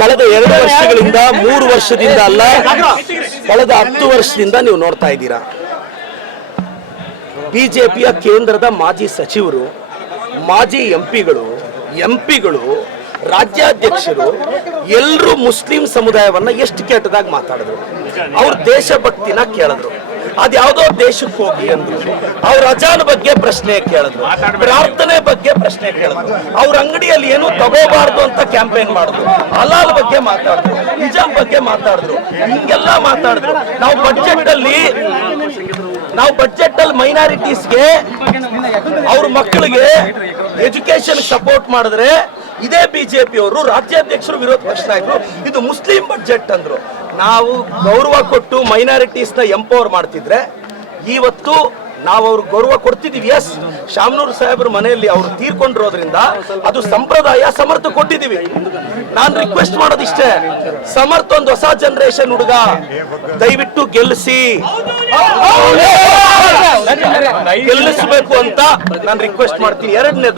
ಕಳೆದ 2 ವರ್ಷಗಳಿಂದ 3 ವರ್ಷದಿಂದ ಅಲ್ಲ, ಕಳೆದ 10 ವರ್ಷದಿಂದ ನೀವು ನೋಡ್ತಾ ಇದ್ದೀರಾ. ಬಿಜೆಪಿಯ ಕೇಂದ್ರದ ಮಾಜಿ ಸಚಿವರು, ಮಾಜಿ ಎಂಪಿಗಳು, ರಾಜ್ಯಾಧ್ಯಕ್ಷರು ಎಲ್ಲರೂ ಮುಸ್ಲಿಂ ಸಮುದಾಯವನ್ನ ಎಷ್ಟು ಕೆಟ್ಟದಾಗಿ ಮಾತಾಡಿದ್ರು. ಅವ್ರ ದೇಶಭಕ್ತಿನ ಕೇಳಿದ್ರು. ಅದ್ಯಾವುದೋ ದೇಶಕ್ಕೆ ಹೋಗಿ ಅಂದ್ರು. ಅವ್ರ ಅಜಾನ್ ಬಗ್ಗೆ ಪ್ರಶ್ನೆ ಕೇಳಿದ್ರು, ಪ್ರಾರ್ಥನೆ ಬಗ್ಗೆ ಪ್ರಶ್ನೆ ಕೇಳಿದ್ರು. ಅವ್ರ ಅಂಗಡಿಯಲ್ಲಿ ಏನು ತಗೋಬಾರ್ದು ಅಂತ ಕ್ಯಾಂಪೇನ್ ಮಾಡಿದ್ರು. ಹಲಾಲ್ ಬಗ್ಗೆ ಮಾತಾಡಿದ್ರು, ಹಿಜಾಬ್ ಬಗ್ಗೆ ಮಾತಾಡಿದ್ರು, ಹಿಂಗೆಲ್ಲ ಮಾತಾಡಿದ್ರು. ನಾವು ಬಡ್ಜೆಟ್ ಅಲ್ಲಿ ಮೈನಾರಿಟೀಸ್ಗೆ, ಅವ್ರ ಮಕ್ಕಳಿಗೆ ಎಜುಕೇಶನ್ ಸಪೋರ್ಟ್ ಮಾಡಿದ್ರೆ ಇದೇ ಬಿಜೆಪಿಯವರು ರಾಜ್ಯಾಧ್ಯಕ್ಷರು, ವಿರೋಧ ಪಕ್ಷ ನಾಯಕರು ಇದು ಮುಸ್ಲಿಂ ಬಡ್ಜೆಟ್ ಅಂದ್ರು. ನಾವು ಗೌರವ ಕೊಟ್ಟು ಮೈನಾರಿಟೀಸ್ ನ ಎಂಪವರ್ ಮಾಡ್ತಿದ್ರೆ ಇವತ್ತು ನಾವು ಅವ್ರಿಗೆ ಗೌರವ ಕೊಡ್ತಿದೀವಿ. ಎಸ್, ಶಾಮನೂರ್ ಸಾಹೇಬ್ರ ಮನೆಯಲ್ಲಿ ಅವರು ತೀರ್ಕೊಂಡಿರೋದ್ರಿಂದ ಅದು ಸಂಪ್ರದಾಯ, ಸಮರ್ಥ ಕೊಟ್ಟಿದೀವಿ. ನಾನು ರಿಕ್ವೆಸ್ಟ್ ಮಾಡೋದಿಷ್ಟೇ, ಸಮರ್ಥ ಒಂದು ಹೊಸ ಜನರೇಷನ್ ಹುಡುಗ, ದಯವಿಟ್ಟು ಗೆಲ್ಲಿಸಬೇಕು ಅಂತ ನಾನು ರಿಕ್ವೆಸ್ಟ್ ಮಾಡ್ತೀನಿ. ಎರಡನೇದು,